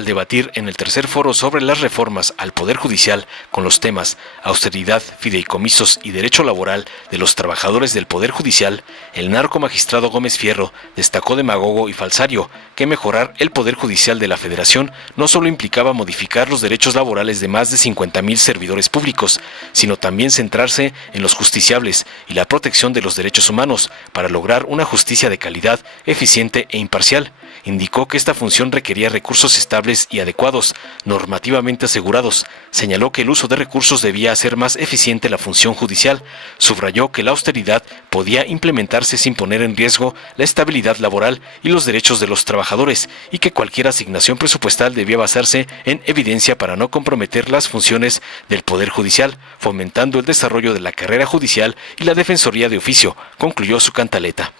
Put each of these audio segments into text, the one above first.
al debatir en el tercer foro sobre las reformas al Poder Judicial con los temas austeridad, fideicomisos y derecho laboral de los trabajadores del Poder Judicial, el narcomagistrado Gómez Fierro destacó demagogo y falsario que mejorar el Poder Judicial de la Federación no solo implicaba modificar los derechos laborales de más de 50,000 servidores públicos, sino también centrarse en los justiciables y la protección de los derechos humanos para lograr una justicia de calidad, eficiente e imparcial. Indicó que esta función requería recursos estables y adecuados, normativamente asegurados. Señaló que el uso de recursos debía hacer más eficiente la función judicial. Subrayó que la austeridad podía implementarse sin poner en riesgo la estabilidad laboral y los derechos de los trabajadores, y que cualquier asignación presupuestal debía basarse en evidencia para no comprometer las funciones del Poder Judicial, fomentando el desarrollo de la carrera judicial y la defensoría de oficio, concluyó su cantaleta.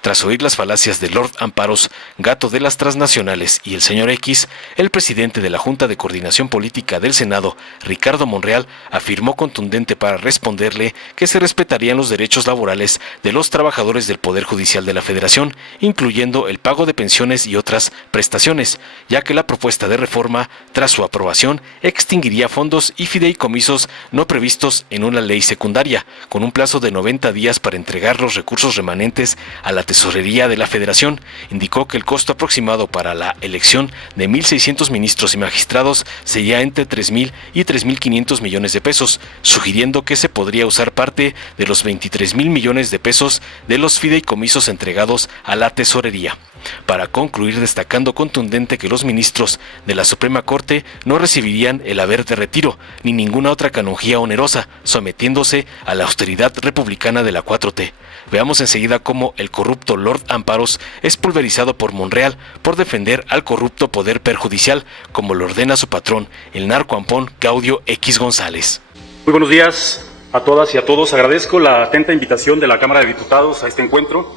Tras oír las falacias de Lord Amparos, gato de las transnacionales, y el señor X, el presidente de la Junta de Coordinación Política del Senado, Ricardo Monreal, afirmó contundente para responderle que se respetarían los derechos laborales de los trabajadores del Poder Judicial de la Federación, incluyendo el pago de pensiones y otras prestaciones, ya que la propuesta de reforma, tras su aprobación, extinguiría fondos y fideicomisos no previstos en una ley secundaria, con un plazo de 90 días para entregar los recursos remanentes a la Tesorería de la Federación. Indicó que el costo aproximado para la elección de 1,600 ministros y magistrados sería entre 3,000 y 3,500 millones de pesos, sugiriendo que se podría usar parte de los 23,000 millones de pesos de los fideicomisos entregados a la Tesorería. Para concluir, destacando contundente que los ministros de la Suprema Corte no recibirían el haber de retiro ni ninguna otra canonjía onerosa, sometiéndose a la austeridad republicana de la 4T. Veamos enseguida cómo el corrupto Lord Amparos es pulverizado por Monreal por defender al corrupto poder perjudicial, como lo ordena su patrón, el narcoampón Claudio X González. Muy buenos días a todas y a todos. Agradezco la atenta invitación de la Cámara de Diputados a este encuentro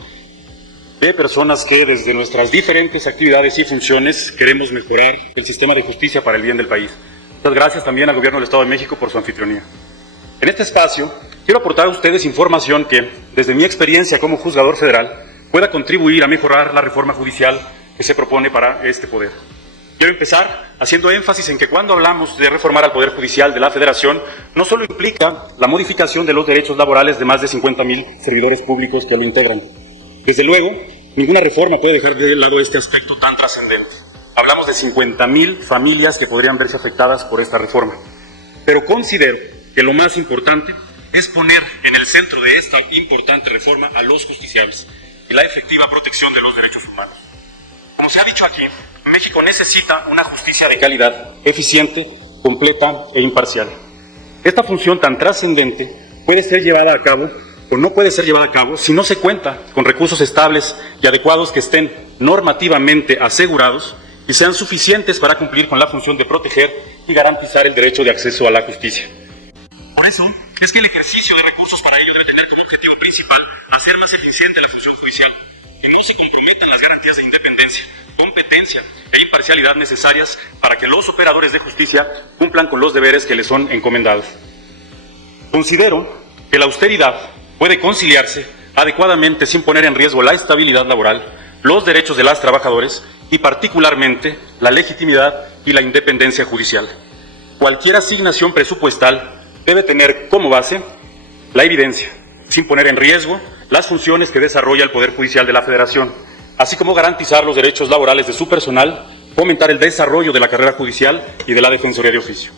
de personas que desde nuestras diferentes actividades y funciones queremos mejorar el sistema de justicia para el bien del país. Muchas gracias también al Gobierno del Estado de México por su anfitrionía. En este espacio quiero aportar a ustedes información que, desde mi experiencia como juzgador federal, pueda contribuir a mejorar la reforma judicial que se propone para este poder. Quiero empezar haciendo énfasis en que cuando hablamos de reformar al Poder Judicial de la Federación, no solo implica la modificación de los derechos laborales de más de 50,000 servidores públicos que lo integran. Desde luego, ninguna reforma puede dejar de lado este aspecto tan trascendente. Hablamos de 50,000 familias que podrían verse afectadas por esta reforma. Pero considero que lo más importante es poner en el centro de esta importante reforma a los justiciables y la efectiva protección de los derechos humanos. Como se ha dicho aquí, México necesita una justicia de calidad, eficiente, completa e imparcial. Esta función tan trascendente puede ser llevada a cabo o no puede ser llevada a cabo si no se cuenta con recursos estables y adecuados que estén normativamente asegurados y sean suficientes para cumplir con la función de proteger y garantizar el derecho de acceso a la justicia. Por eso es que el ejercicio de recursos para ello debe tener como objetivo principal hacer más eficiente la función judicial y no se comprometan las garantías de independencia, competencia e imparcialidad necesarias para que los operadores de justicia cumplan con los deberes que les son encomendados. Considero que la austeridad puede conciliarse adecuadamente sin poner en riesgo la estabilidad laboral, los derechos de las trabajadoras y particularmente la legitimidad y la independencia judicial. Cualquier asignación presupuestal debe tener como base la evidencia, sin poner en riesgo las funciones que desarrolla el Poder Judicial de la Federación, así como garantizar los derechos laborales de su personal, fomentar el desarrollo de la carrera judicial y de la Defensoría de Oficio.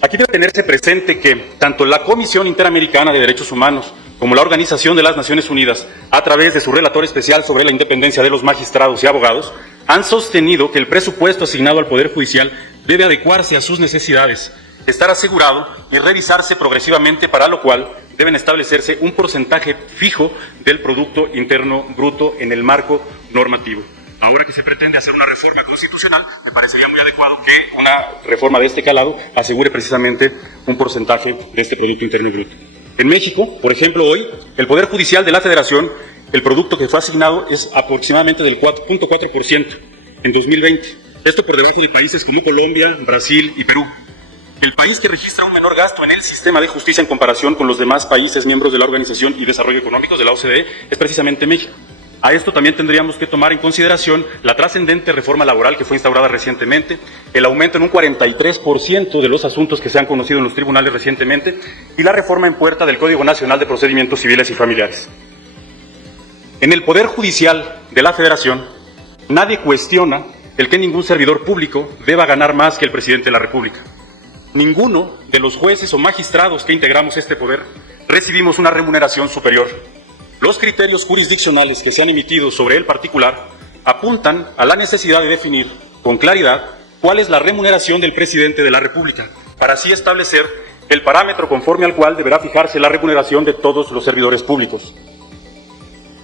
Aquí debe tenerse presente que tanto la Comisión Interamericana de Derechos Humanos como la Organización de las Naciones Unidas, a través de su relator especial sobre la independencia de los magistrados y abogados, han sostenido que el presupuesto asignado al Poder Judicial debe adecuarse a sus necesidades, estar asegurado y revisarse progresivamente, para lo cual deben establecerse un porcentaje fijo del Producto Interno Bruto en el marco normativo. Ahora que se pretende hacer una reforma constitucional, me parecería muy adecuado que una reforma de este calado asegure precisamente un porcentaje de este Producto Interno Bruto. En México, por ejemplo, hoy, el Poder Judicial de la Federación, el producto que fue asignado es aproximadamente del 4.4% en 2020. Esto por debajo de países como Colombia, Brasil y Perú. El país que registra un menor gasto en el sistema de justicia en comparación con los demás países miembros de la Organización y Desarrollo Económico de la OCDE es precisamente México. A esto también tendríamos que tomar en consideración la trascendente reforma laboral que fue instaurada recientemente, el aumento en un 43% de los asuntos que se han conocido en los tribunales recientemente y la reforma en puerta del Código Nacional de Procedimientos Civiles y Familiares. En el Poder Judicial de la Federación, nadie cuestiona el que ningún servidor público deba ganar más que el presidente de la República. Ninguno de los jueces o magistrados que integramos este poder recibimos una remuneración superior. Los criterios jurisdiccionales que se han emitido sobre el particular apuntan a la necesidad de definir con claridad cuál es la remuneración del presidente de la República, para así establecer el parámetro conforme al cual deberá fijarse la remuneración de todos los servidores públicos.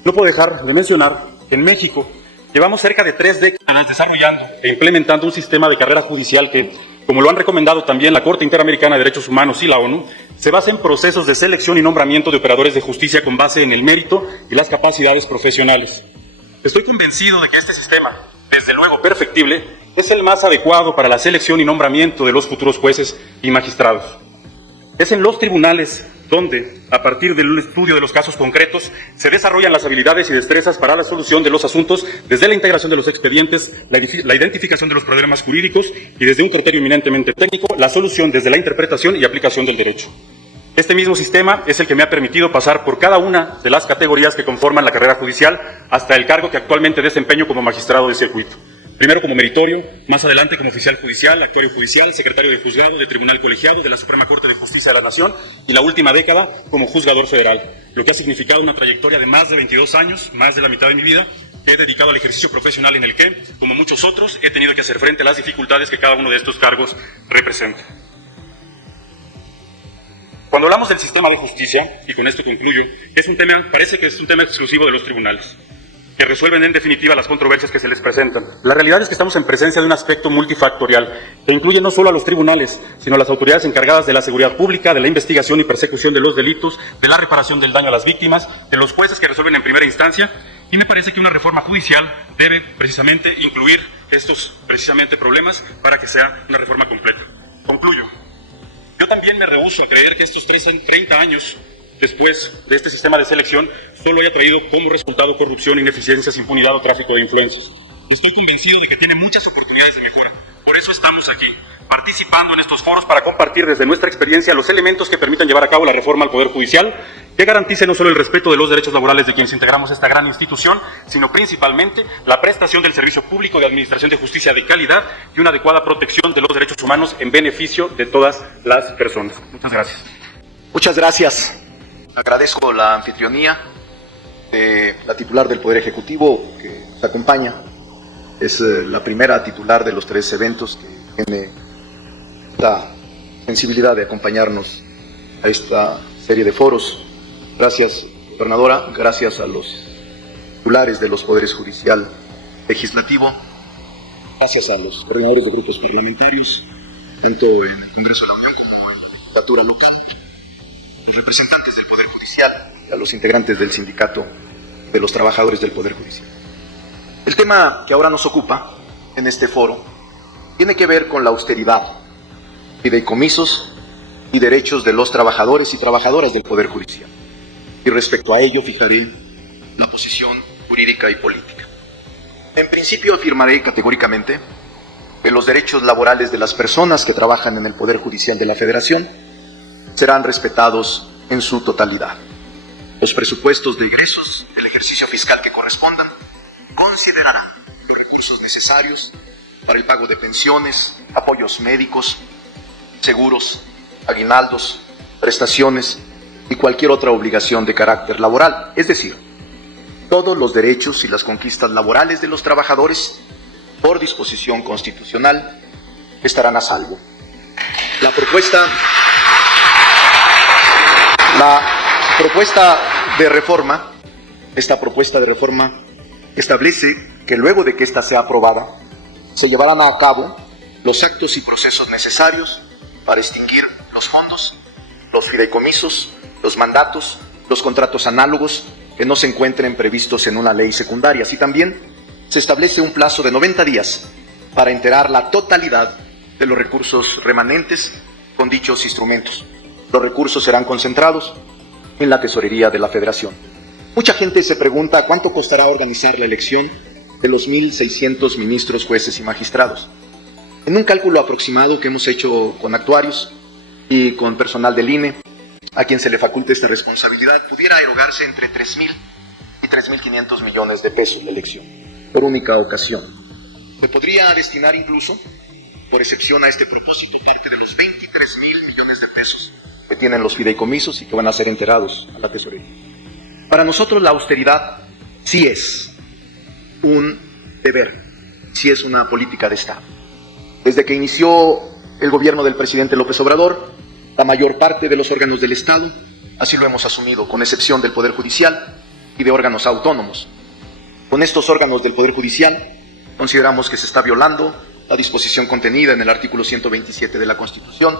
No puedo dejar de mencionar que en México llevamos cerca de 3 décadas desarrollando e implementando un sistema de carrera judicial que, como lo han recomendado también la Corte Interamericana de Derechos Humanos y la ONU, se basa en procesos de selección y nombramiento de operadores de justicia con base en el mérito y las capacidades profesionales. Estoy convencido de que este sistema, desde luego perfectible, es el más adecuado para la selección y nombramiento de los futuros jueces y magistrados. Es en los tribunales donde, a partir del estudio de los casos concretos, se desarrollan las habilidades y destrezas para la solución de los asuntos, desde la integración de los expedientes, la identificación de los problemas jurídicos y desde un criterio eminentemente técnico, la solución desde la interpretación y aplicación del derecho. Este mismo sistema es el que me ha permitido pasar por cada una de las categorías que conforman la carrera judicial hasta el cargo que actualmente desempeño como magistrado de circuito. Primero como meritorio, más adelante como oficial judicial, actuario judicial, secretario de juzgado, de tribunal colegiado, de la Suprema Corte de Justicia de la Nación y la última década como juzgador federal, lo que ha significado una trayectoria de más de 22 años, más de la mitad de mi vida, que he dedicado al ejercicio profesional en el que, como muchos otros, he tenido que hacer frente a las dificultades que cada uno de estos cargos representa. Cuando hablamos del sistema de justicia, y con esto concluyo, parece que es un tema exclusivo de los tribunales, que resuelven en definitiva las controversias que se les presentan. La realidad es que estamos en presencia de un aspecto multifactorial, que incluye no solo a los tribunales, sino a las autoridades encargadas de la seguridad pública, de la investigación y persecución de los delitos, de la reparación del daño a las víctimas, de los jueces que resuelven en primera instancia, y me parece que una reforma judicial debe precisamente incluir estos problemas para que sea una reforma completa. Concluyo. Yo también me rehúso a creer que estos 30 años después de este sistema de selección solo haya traído como resultado corrupción, ineficiencias, impunidad o tráfico de influencias. Estoy convencido de que tiene muchas oportunidades de mejora. Por eso estamos aquí, participando en estos foros para compartir desde nuestra experiencia los elementos que permitan llevar a cabo la reforma al Poder Judicial, que garantice no solo el respeto de los derechos laborales de quienes integramos esta gran institución, sino principalmente la prestación del servicio público de administración de justicia de calidad y una adecuada protección de los derechos humanos en beneficio de todas las personas. Muchas gracias. Muchas gracias. Agradezco la anfitrionía de la titular del Poder Ejecutivo que nos acompaña. Es la primera titular de los 3 eventos que tiene la sensibilidad de acompañarnos a esta serie de foros. Gracias, gobernadora. Gracias a los titulares de los poderes judicial, legislativo. Gracias a los coordinadores de grupos parlamentarios, tanto en el Congreso de la Unión como en la legislatura local, los representantes del Poder Judicial y a los integrantes del Sindicato de los Trabajadores del Poder Judicial. El tema que ahora nos ocupa en este foro tiene que ver con la austeridad, fideicomisos y derechos de los trabajadores y trabajadoras del Poder Judicial. Y respecto a ello fijaré la posición jurídica y política. En principio afirmaré categóricamente que los derechos laborales de las personas que trabajan en el Poder Judicial de la Federación serán respetados en su totalidad. Los presupuestos de egresos del ejercicio fiscal que correspondan considerarán los recursos necesarios para el pago de pensiones, apoyos médicos, seguros, aguinaldos, prestaciones y cualquier otra obligación de carácter laboral, es decir, todos los derechos y las conquistas laborales de los trabajadores, por disposición constitucional, estarán a salvo. La propuesta de reforma establece que luego de que ésta sea aprobada, se llevarán a cabo los actos y procesos necesarios para extinguir los fondos, los fideicomisos, los mandatos, los contratos análogos que no se encuentren previstos en una ley secundaria. Así también se establece un plazo de 90 días para enterar la totalidad de los recursos remanentes con dichos instrumentos. Los recursos serán concentrados en la tesorería de la Federación. Mucha gente se pregunta cuánto costará organizar la elección de los 1.600 ministros, jueces y magistrados. En un cálculo aproximado que hemos hecho con actuarios y con personal del INE, a quien se le faculte esta responsabilidad, pudiera erogarse entre 3.000 y 3.500 millones de pesos la elección, por única ocasión. Se podría destinar incluso, por excepción a este propósito, parte de los 23.000 millones de pesos que tienen los fideicomisos y que van a ser enterados a la tesorería. Para nosotros la austeridad sí es un deber, sí es una política de Estado. Desde que inició el gobierno del presidente López Obrador, la mayor parte de los órganos del Estado así lo hemos asumido, con excepción del Poder Judicial y de órganos autónomos. Con estos órganos del Poder Judicial consideramos que se está violando la disposición contenida en el artículo 127 de la Constitución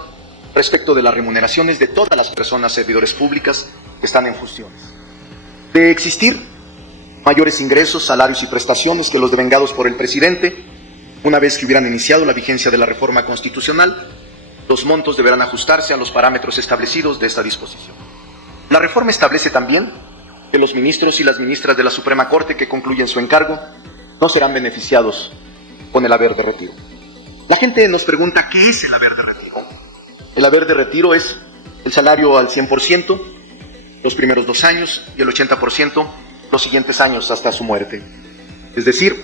respecto de las remuneraciones de todas las personas servidores públicas que están en funciones. De existir mayores ingresos, salarios y prestaciones que los devengados por el presidente, una vez que hubieran iniciado la vigencia de la reforma constitucional, los montos deberán ajustarse a los parámetros establecidos de esta disposición. La reforma establece también que los ministros y las ministras de la Suprema Corte que concluyen su encargo no serán beneficiados con el haber de retiro. La gente nos pregunta, ¿qué es el haber de retiro? El haber de retiro es el salario al 100%, los primeros 2 años, y el 80% los siguientes años hasta su muerte. Es decir,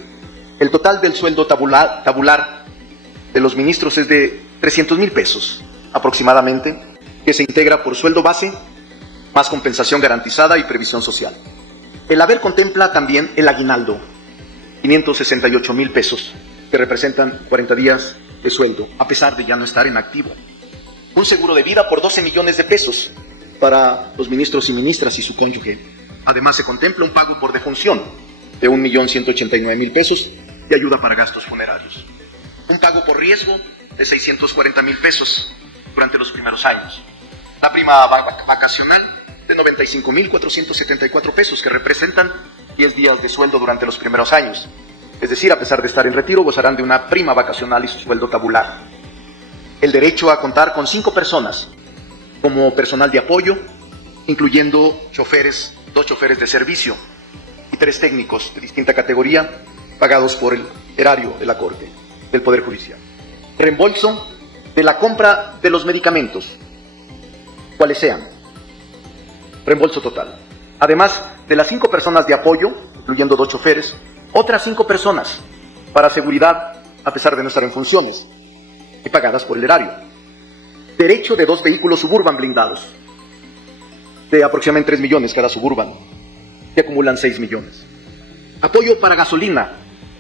el total del sueldo tabular de los ministros es de 300,000 pesos aproximadamente, que se integra por sueldo base, más compensación garantizada y previsión social. El haber contempla también el aguinaldo, 568,000 pesos, que representan 40 días de sueldo, a pesar de ya no estar en activo. Un seguro de vida por 12 millones de pesos para los ministros y ministras y su cónyuge. Además se contempla un pago por defunción de 1,189,000 pesos de ayuda para gastos funerarios. Un pago por riesgo de 640,000 pesos durante los primeros años. La prima vacacional de 95,474 pesos, que representan 10 días de sueldo durante los primeros años. Es decir, a pesar de estar en retiro, gozarán de una prima vacacional y su sueldo tabular. El derecho a contar con 5 personas como personal de apoyo, incluyendo 2 choferes de servicio y 3 técnicos de distinta categoría, pagados por el erario de la Corte, del Poder Judicial. Reembolso de la compra de los medicamentos, cuales sean. Reembolso total. Además de las 5 personas de apoyo, incluyendo 2 choferes, otras 5 personas para seguridad, a pesar de no estar en funciones, y pagadas por el erario. Derecho de 2 vehículos Suburban blindados, de aproximadamente 3 millones cada Suburban, que acumulan 6 millones. Apoyo para gasolina,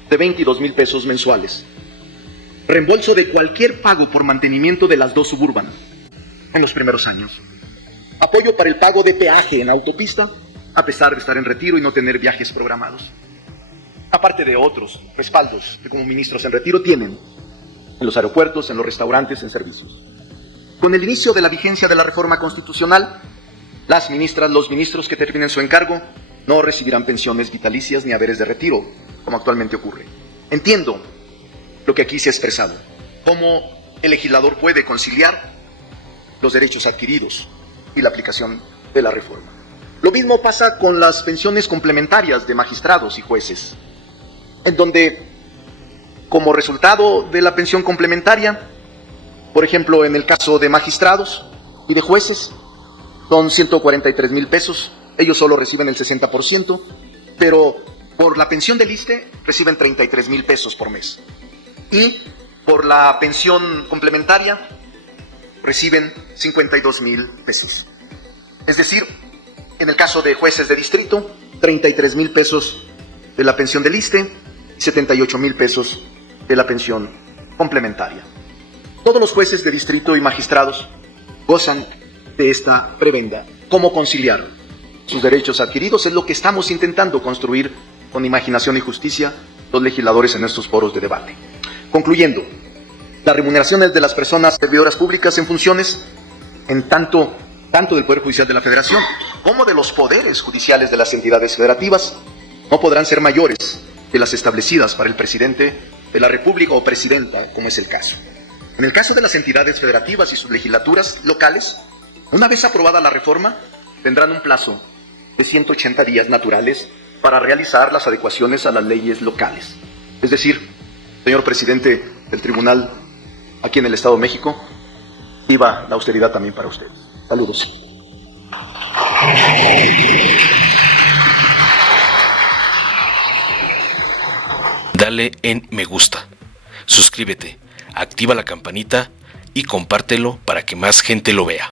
de 22,000 pesos mensuales. Reembolso de cualquier pago por mantenimiento de las 2 Suburban en los primeros años. Apoyo para el pago de peaje en autopista, a pesar de estar en retiro y no tener viajes programados. Aparte de otros respaldos que como ministros en retiro tienen en los aeropuertos, en los restaurantes, en servicios. Con el inicio de la vigencia de la reforma constitucional, las ministras, los ministros que terminen su encargo no recibirán pensiones vitalicias ni haberes de retiro, como actualmente ocurre. Entiendo lo que aquí se ha expresado, cómo el legislador puede conciliar los derechos adquiridos y la aplicación de la reforma. Lo mismo pasa con las pensiones complementarias de magistrados y jueces, en donde, como resultado de la pensión complementaria, por ejemplo, en el caso de magistrados y de jueces, son 143,000 pesos, ellos solo reciben el 60%, pero por la pensión del ISSSTE reciben 33,000 pesos por mes. Y por la pensión complementaria reciben 52,000 pesos. Es decir, en el caso de jueces de distrito, 33,000 pesos de la pensión del ISSSTE y 78,000 pesos de la pensión complementaria. Todos los jueces de distrito y magistrados gozan de esta prebenda. ¿Cómo conciliar sus derechos adquiridos? Es lo que estamos intentando construir con imaginación y justicia los legisladores en estos foros de debate. Concluyendo, las remuneraciones de las personas servidoras públicas en funciones, en tanto del Poder Judicial de la Federación como de los poderes judiciales de las entidades federativas, no podrán ser mayores que las establecidas para el presidente de la República o presidenta, como es el caso. En el caso de las entidades federativas y sus legislaturas locales, una vez aprobada la reforma, tendrán un plazo de 180 días naturales para realizar las adecuaciones a las leyes locales. Es decir, señor presidente del tribunal, aquí en el Estado de México, viva la austeridad también para ustedes. Saludos. Dale en me gusta, suscríbete, activa la campanita y compártelo para que más gente lo vea.